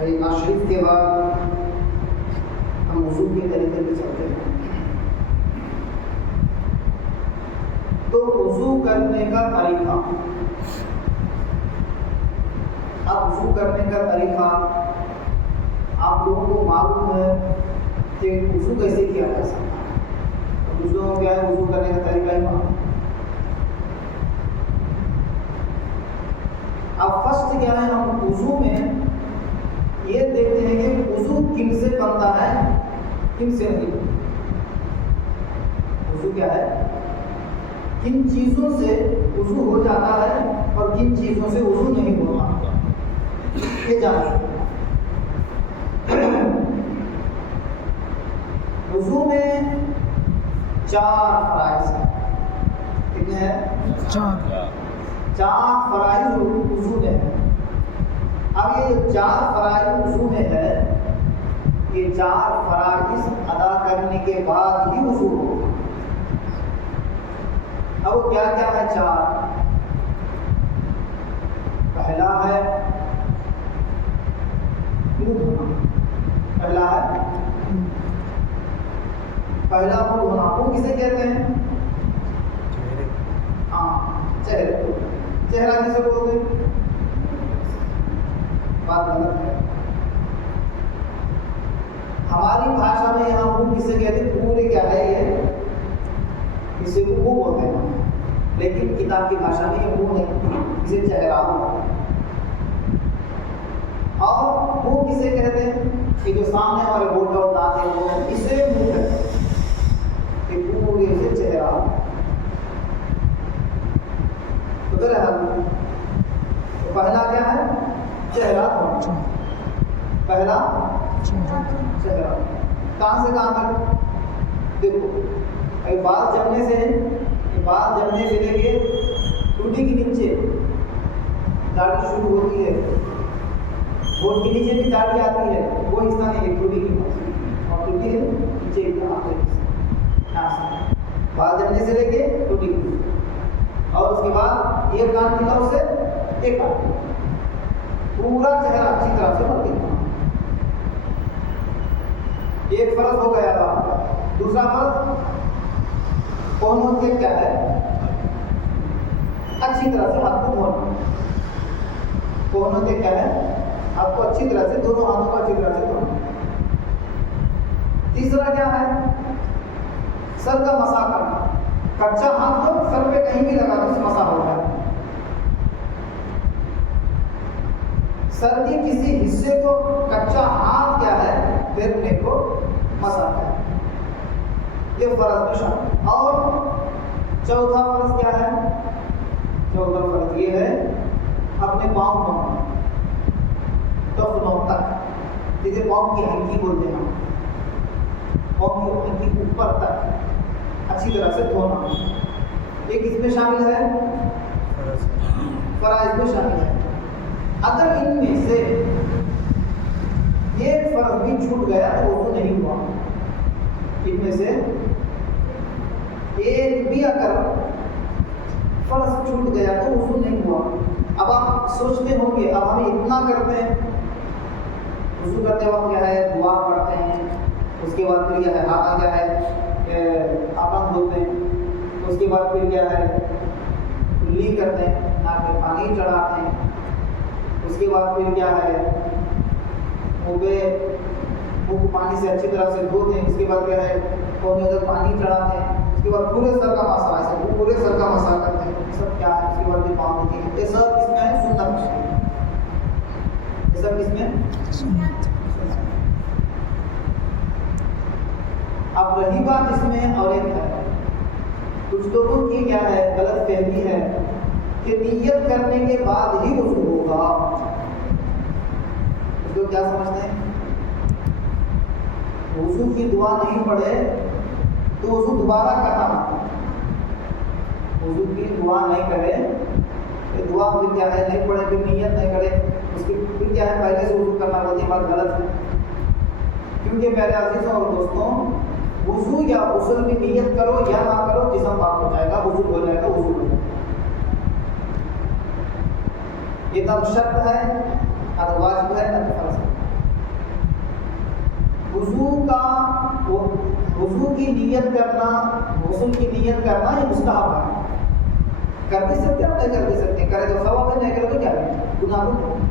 نماز شریف کے بعد ہم وضو کے طریقے پہ چلتے ہیں. تو وضو کرنے کا طریقہ، اب وضو کرنے کا طریقہ آپ لوگوں کو معلوم ہے کہ وضو کیسے کیا جا سکتا ہے. دوسروں کو کیا ہے وضو کرنے کا طریقہ ہی معلوم. اب فرسٹ کیا ہے، ہم وضو میں یہ دیکھتے ہیں کہ وضو کن سے بنتا ہے کن سے نہیں. وضو کیا ہے، کن چیزوں سے وضو ہو جاتا ہے اور کن چیزوں سے وضو نہیں ہوتا، یہ جانیں. وضو میں 4 فرائض ہیں. کتنے ہیں؟ 4 فرائض وضو میں ہے. اب یہ 4 فرائض وضو میں ہے، یہ 4 فرائض ادا کرنے کے بعد ہی وضو ہوگا. اب وہ کیا کیا ہے 4؟ پہلا ہے منہ دھونا. پہلا منہ دھونا. منہ کسے کہتے ہیں؟ چہرے. چہرہ کسے بولتے ہیں؟ بات غلط ہے. ہماری بھاشا میں یہاں منہ کسے کہتے ہیں؟ پورے کیا ہے یہ، اسے منہ بولتے ہیں، لیکن کتاب کی بھاشا میں یہ منہ نہیں، اسے چہرہ بولتے ہیں. اور منہ کسے کہتے ہیں؟ کہ جو سامنے ہمارے ہونٹ اور دانت ہیں وہ اسے منہ کہتے ہیں. کہ پورے سے چہرہ. تو پہلا کیا ہے؟ چہرہ. پہلا چہرہ. کہاں سے کہاں تک؟ دیکھو بال جمنے سے لے کے ٹوٹی کے نیچے داڑھی شروع ہوتی ہے. ہونٹ کے نیچے بھی داڑھی آتی ہے، وہ حصہ نہیں ہے ٹوٹی کے نیچے، اور ٹوٹی کے نیچے بال جمنے سے لے کے ٹوٹی کے نیچے. اور اس کے بعد ایک کان کھلا اس سے ایک کان. پورا چہرہ اچھی طرح سے مت دیکھنا. ایک فرض ہو گیا تھا. دوسرا فرض کون کے کیا ہے؟ اچھی طرح سے ہاتھ کو دھونا. کون کے کیا ہے؟ آپ کو اچھی طرح سے دونوں ہاتھوں کو اچھی طرح سے دھونا. تیسرا کیا ہے؟ سر کا مسح کرنا. کچا ہاتھ کو سر پہ کہیں بھی لگا تو اس مسح ہو جائے. سر کے کسی حصے کو کچا ہاتھ کیا ہے پھیرنے کو مسح ہے. یہ فرض میں شامل. اور چوتھا فرض کیا ہے؟ چوتھا فرض یہ ہے اپنے پاؤں دھونا ٹخنوں تک. جسے پاؤں کی ہنکی بولتے ہیں، پاؤں کی ہنکی اوپر تک اچھی طرح سے دھونا. یہ کس میں شامل ہے؟ فرائض میں شامل ہے. اگر ان میں سے ایک فرض بھی چھوٹ گیا تو وضو نہیں ہوا. ان میں سے ایک بھی اگر فرض چھوٹ گیا تو وضو نہیں ہوا. اب آپ سوچتے ہوں گے اب ہم اتنا کرتے ہیں، وضو کرتے وقت کیا ہے دعا پڑھتے ہیں، اس کے بعد پھر کیا ہے ہاتھ کیا ہے آپن دھوتے ہیں، اس کے بعد پھر کیا ہے کلی کرتے ہیں، ناک میں پانی چڑھاتے ہیں، اس کے بعد پھر کیا ہے منہ کو پانی سے اچھی طرح سے دھوتے ہیں، اس کے بعد کیا ہے کونے تک پانی چڑھاتے ہیں، اس کے بعد پورے سر کا مسح، ایسے پورے سر کا مسح کرتے ہیں. یہ سب کیا ہے؟ اس کے بعد بھی پاؤں دیتے ہیں. یہ سب اس میں ہے سنت. یہ سب اس میں سنت. اب رہی بات اس میں اور ایک ہے، کچھ لوگوں کی کیا ہے غلط فہمی ہے کہ نیت کرنے کے بعد ہی وضو ہوگا. کچھ لوگ کیا سمجھتے ہیں؟ وضو کی دعا نہیں پڑھے تو وضو دوبارہ کرنا. وضو کی دعا نہیں کرے کہ دعا پھر کیا ہے نہیں پڑھے، پھر نیت نہیں کرے، اس کی پھر کیا ہے پہلے سے وضو کرنا ہوتی ہے. بات غلط ہے. کیونکہ میرے عزیزوں اور دوستوں، وضو یا غسل بھی نیت کرو یا نہ کرو جسم پاک ہو جائے گا، وضو ہو جائے گا، وضو ہو جائے گا. یہ نہ شرط ہے، نہ واجب ہے، نہ فرض ہے. وضو کی نیت کرنا، غسل کی نیت کرنا یہ مستحب ہے. کر بھی سکتے ہیں، نہیں کر بھی سکتے ہیں، کرے تو ثواب ہے، نہیں کرے تو کیا ہے، گناہ نہیں.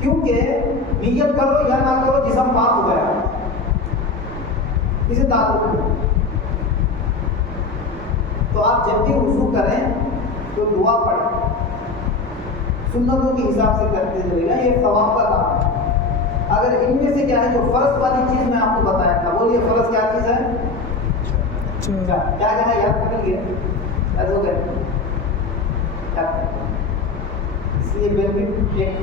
کیونکہ نیت کرو یا نہ کرو جسم پاک ہو گیا، اسے تعلق ہے. تو آپ جب بھی وضو کریں تو دعا پڑھیں، سنتوں کے حساب سے کرتے رہے گا، یہ ثواب کا کام ہے. اگر ان میں سے کیا ہے جو فرض والی چیز میں آپ کو بتایا تھا، بولیے فرض کیا چیز ہے؟ کیا کیا ہے یاد کر لیے؟ یاد ہو گئے؟ اس لیے بینفٹ ایک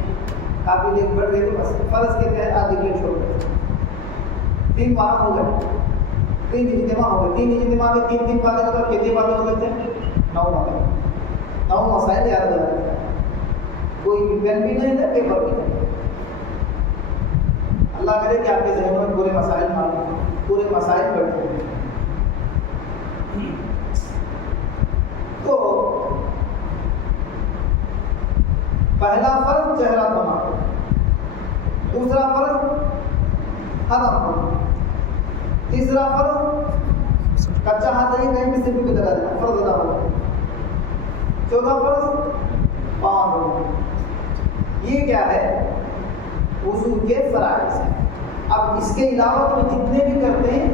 کافی لے بڑھ گئے تو بس فرض کے تحت آدھی لے چھوڑ گئے. 3 بار ہو گئے، 3 اجتماع ہو گئے. 3 اجتماع میں 3 باتیں مطلب کتنی باتیں ہو گئی تھے؟ 9 باتیں. 9 مسائل یاد ہو جاتے ہیں. کوئی پین بھی نہیں تھا، پیپر بھی نہیں. اللہ کرے کہ آپ کے ذہنوں میں پورے مسائل معلوم، پورے مسائل بیٹھے ہیں. تو پہلا فرض چہرہ دھونا، دوسرا فرض حرام ہونا، تیسرا فرض کچا ہاتھ نہیں کہیں بھی صرف بھی لگا دینا، فرض ادا ہوگا. چوتھا فرض پاؤں دھونا. یہ کیا ہے؟ وضو کے فرائض ہیں. اب اس کے علاوہ تو جتنے بھی کرتے ہیں،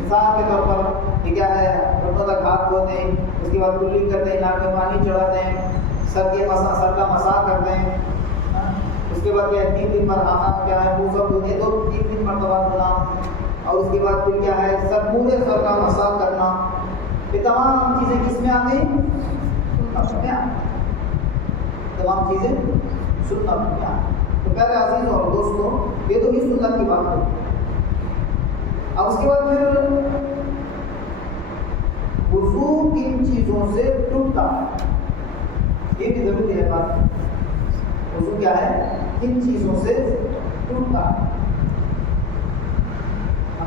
مثال کے طور پر یہ کیا ہے، گھٹنوں تک ہاتھ دھوتے ہیں، اس کے بعد کلی کرتے ہیں، ناک میں پانی چڑھاتے ہیں، سر کا مساح کرتے ہیں، اس کے بعد کیا ہے 3 دن پر ہاتھ کیا ہے منہ سب دھوتے ہیں، 2-3 مرتبہ دھونا، اور اس کے بعد پھر کیا ہے پورے سر کا مساح کرنا. یہ تمام چیزیں کس میں آتی ہیں؟ سنت میں آتی ہیں. تمام چیزیں سنت میں آتی ہیں. تو پیارے عزیز اور دوستوں، یہ تو ہی سنت کی بات ہے. اب اس کے بعد پھر وضو کن چیزوں سے ٹوٹتا ہے، یہ بھی ضروری ہے بات. وضو کیا ہے؟ کن چیزوں سے ٹوٹتا ہے.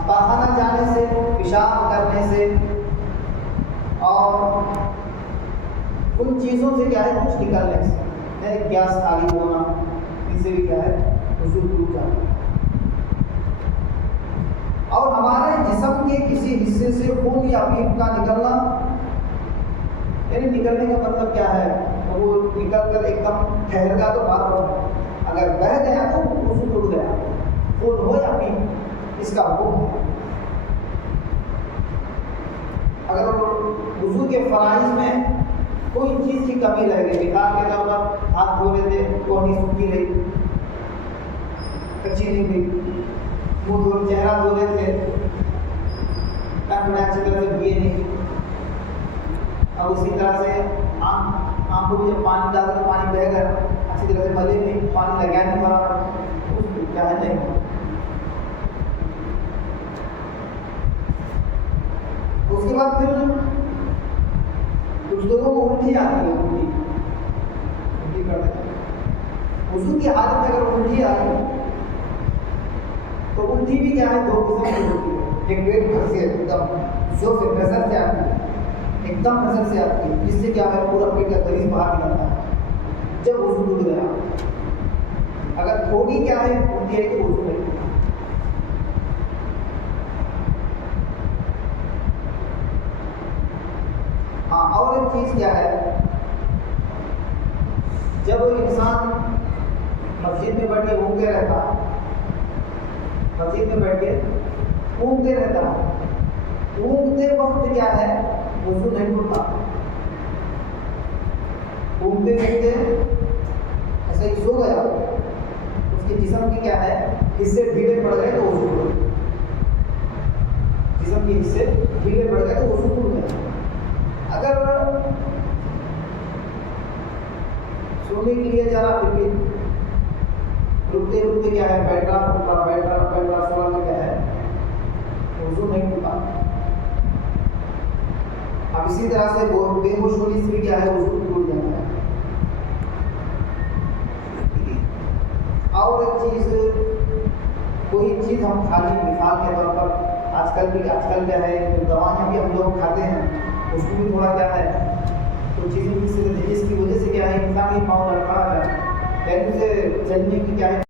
پاخانہ جانے سے، پیشاب کرنے سے، اور ان چیزوں سے کیا ہے کچھ نکلنے سے، پیاس خالی ہونا، ان سے بھی کیا ہے وضو ٹوٹ جاتا ہے. اور ہمارے جسم کے کسی حصے سے خون یا پیپ کا نکلنا، یعنی نکلنے کا مطلب کیا ہے؟ وہ نکل کر ایک دم ٹھہر گیا تو بات ہو، اگر بہہ گیا تو وضو ٹوٹ گیا. خون ہو یا پیپ، اس کا حکم ہے. اگر وضو کے فرائض میں کوئی چیز کی کمی رہ گئی، مثال کے طور پر ہاتھ دھو رہے تھے، کونی سوکھی رہی، کچی نہیں ہوئی، منہ دھو چہرہ دھو رہے تھے، کان اچھی طرح سے دھوئے نہیں، اور اسی طرح سے آنکھوں میں جب پانی ڈال کر پانی بہہ گیا، اچھی طرح سے ملے نہیں، پانی لگا نہیں پڑا، کیا ہے نہیں. اس کے بعد پھر کچھ لوگوں کو الٹی آتی ہے، الٹی کرتے ہیں. وضو کی حالت میں اگر الٹی آئی تو الٹی بھی کیا ہے 2 قسم کی ہوتی ہے. ایک پیٹ بھر سے ایک دم زور سے نظر سے آتی ہے، ایک دم نظر سے آتی ہے، جس سے کیا ہے پورا پیٹ کا غلیظ باہر نکلتا ہے جب وضو ٹوٹ گیا. اگر تھوڑی کیا ہے الٹی ہے تو وضو نہیں. ہاں، اور ایک چیز کیا ہے، جب انسان مسجد میں بیٹھ کے گھومتے رہتا ہے، مسجد میں بیٹھ کے گھومتے رہتا ہے، گھومتے وقت کیا ہے وضو نہیں ٹوٹتا. گھومتے گھومتے ایسا ہی سو گیا، اس کے جسم کی کیا ہے حصے ڈھیلے پڑ گئے تو وضو ٹوٹ گیا. جسم کے حصے ڈھیلے پڑ گئے تو وضو ٹوٹ گیا. اگر سونے کے لیے جا رہا پھر بھی رکتے رکتے کیا ہے بیٹھ رہا سونا میں کیا ہے وضو نہیں ٹوٹا. اب اسی طرح سے بے ہوش ہونے سے کیا ہے وضو ٹوٹ جاتا ہے. اور ایک چیز، کوئی چیز ہم خالی مثال کے طور پر آج کل کیا ہے دوائیاں بھی ہم لوگ کھاتے ہیں، اس کو بھی تھوڑا کیا ہے کچھ چیزیں جس کی وجہ سے کیا ہے انسان یہ پاؤں لڑکھڑا ہے، پہلے سے چلنے کی کیا ہے